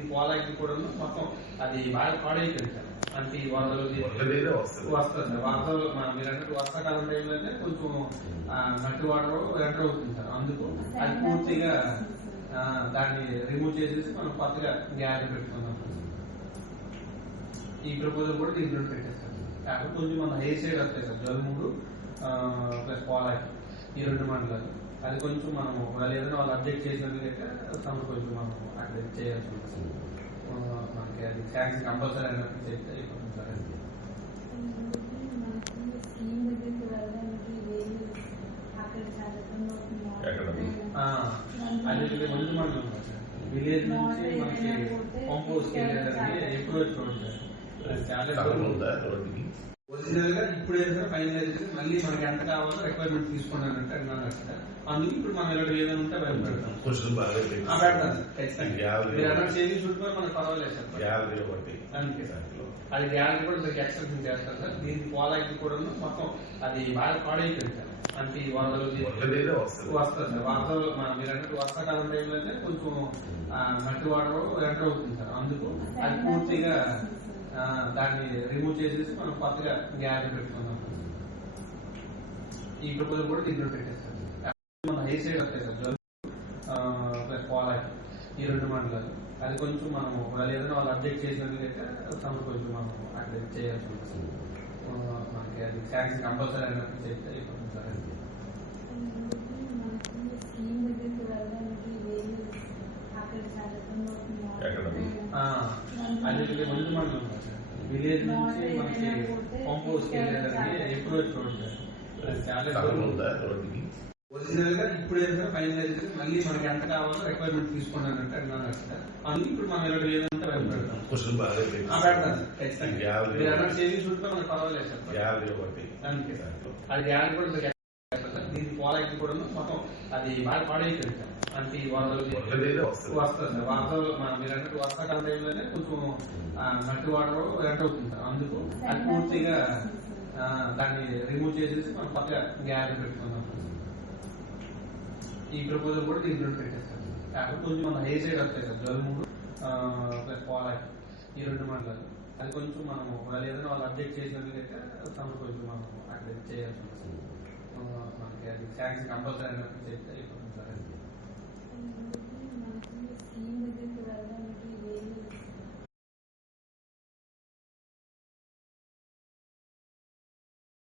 పోలాకి కూడా మొత్తం అది బాగా పాడైపోయింది. సార్ అంటే ఈ వరదలు వస్తుంది వరదలు మన- మీరు వర్షాకాలం టైంలో అయితే కొంచెం మట్టి వాటర్ ఎంటర్ అవుతుంది సార్. అందుకు అది పూర్తిగా దాన్ని రిమూవ్ చేసేసి మనం కొత్తగా గ్యాలరీ పెట్టుకున్నాం ఈ ప్రపోజల్ కూడా దీంట్లో పెట్టేస్తాం. కాకపోతే కొంచెం మన హెయిర్ సైడ్ వస్తాయి సార్. జలుముడు ప్లస్ పోలాకి. ఈ రెండు మండలాలు అది కొంచెం మనం వాళ్ళు ఏదైనా వాళ్ళు అప్డేట్ చేసినట్లయితే సమ్ కొంచెం మనం అక్కడ చేయాల్సి ఉంటుంది ఆ, మనకి అది శాంక్షన్ కంపల్సరీ అన్నట్టు చెప్తే అయిపోతుంది అది. ముందు మండలం. విలేజ్ నుంచి మనకి పంప్ వెళ్ళేదానికి ఎప్పుడు. చాలా ఉందా రోడ్డుకి ఒరిజినల్గా ఇప్పుడు ఏదైనా ఫైనలైజ్ చేసి మళ్ళీ మనకి ఎంత కావాలో రిక్వైర్మెంట్ తీసుకున్నాను అంటే అన్నాను అక్కడ. అందుకు ఇప్పుడు మనం ఇలా ఏదైనా ఉంటే బయట పెడతాం. క్వశ్చన్ బాగా పెడతాం. ఖచ్చితంగా. గ్యాలరీ మీరు అన్న చేసి చుట్టూ మనకు పర్వాలేదు సార్. గ్యాలరీ ఒకటి. అందుకే సార్. అది గ్యాలరీ కూడా మీకు ఎక్స్టెన్షన్ చేస్తారు సార్. దీనికి పోలాకి కూడా మొత్తం అది బాగా పాడైపోయింది సార్. అంటే ఈ వరదలు వస్తుంది సార్. వరదలు మన- మీరు అంటే వర్షాకాలం టైంలో అయితే కొంచెం మట్టి వాటర్ ఎంటర్ అవుతుంది సార్. అందుకు అది పూర్తిగా దాన్ని రిమూవ్ చేసేసి మనం కొత్తగా గ్యాప్ పెట్టుకుందాం. ఈ ప్రపోజల్ కూడా దీంట్లో పెట్టేస్తాం మన ఏ సైడ్ వస్తాయి సార్ ప్లస్ ఈ రెండు మండలాలు. అది కొంచెం మనం వాళ్ళు ఏదైనా వాళ్ళు అప్డేట్ చేసినట్లయితే సమ్ కొంచెం మనం అక్కడ చేయాల్సి ఉంటుంది. మనకి అది శాంక్షన్ కంపల్సరీ అయినట్టు చెప్తే ఇప్పుడు సరే. అది ముందు మండలం ఉంది సార్. విలేజ్ నుంచి మనకి పంప్ హౌస్కి వెళ్ళేదానికి ఎప్పుడు చూడండి సార్. అది చాలా టౌన్ ఉందా రోడ్డుకి ఒరిజినల్గా ఇప్పుడు ఏదైనా ఫైనలైజ్ చేసి మళ్ళీ మనకి ఎంత కావాలో రిక్వైర్మెంట్ తీసుకున్నాను అంటే అన్నాను అక్కడ అందుకు ఇప్పుడు మనం ఇలా ఏదంటే బయట పెడతాం క్వశ్చన్ బాగా ఆ, పెడతాం సార్ ఖచ్చితంగా. గ్యాలరీ మీరు అన్న చేసి చుట్టూ మనకు పర్వాలేదు సార్ గ్యాలరీ ఒకటి. అందుకే. సార్ దాంట్లో. అది గ్యాలరీ కూడా దీనికి పోలాకి కూడా మొత్తం అది బాగా పాడైపోయింది. సార్ అంటే వరదలేదే వస్తుంది. మన- మీరు అంటే వర్షాకాలం టైంలోనే కొంచెం మట్టి వాటర్ ఎంటర్ అవుతుంది. సార్ అందుకు అది పూర్తిగా దాన్ని రిమూవ్ చేసేసి మనం కొత్తగా గ్యాలరీ పెట్టుకున్నాం ఈ ప్రపోజల్ కూడా దీంట్లో పెట్టేస్తాం కాకపోతే కొంచెం మన హెయిర్ సైడ్ వస్తాయి సార్ జలుముడు ప్లస్ పోలాకి ఈ రెండు మండలాలు అది కొంచెం మనం వాళ్ళు ఏదైనా వాళ్ళు అప్డేట్ చేసినట్లయితే సమ్ కొంచెం మనం అక్కడ చేయాల్సి ఉంటుంది ఆ, మనకి